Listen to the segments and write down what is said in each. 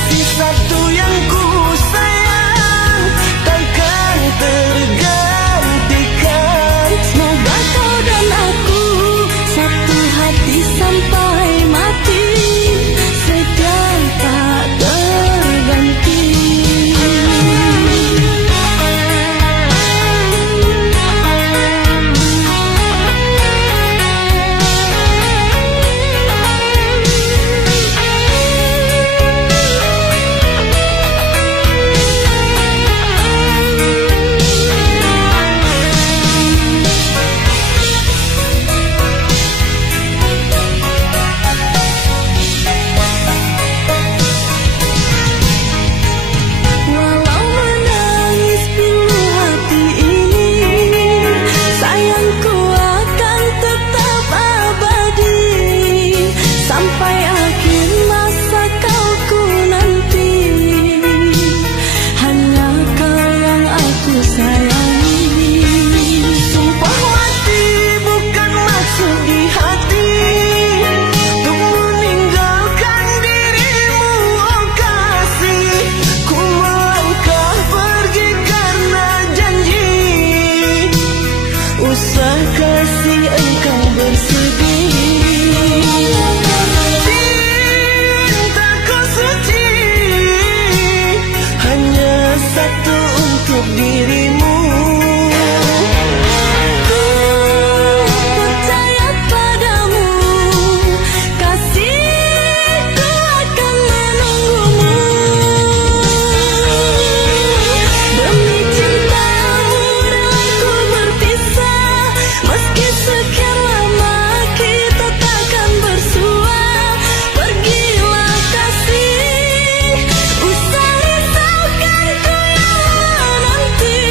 kasih satu yang ku sayang takkan tergantikan. Semoga kau dan aku satu hati sampai mati, setia tak terganti. Usah kasih engkau bersedih, cintaku suci hanya satu untuk dirimu. Ku percaya padamu, kasihku akan menunggumu. Demi cintamu rela ku berpisah, meski sekian lama kita takkan bersua. Pergilah kasih, usah risaukan ku yang nanti.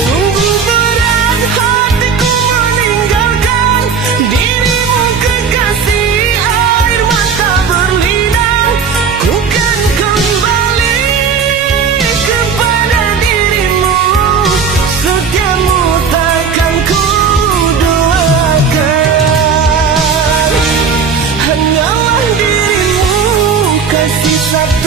Sungguh berat hatiku meninggalkan dirimu kekasih, air mata berlinang. Ku kan kembali kepada dirimu, setiamu takkan ku duakan. Hanyalah dirimu, kasih satu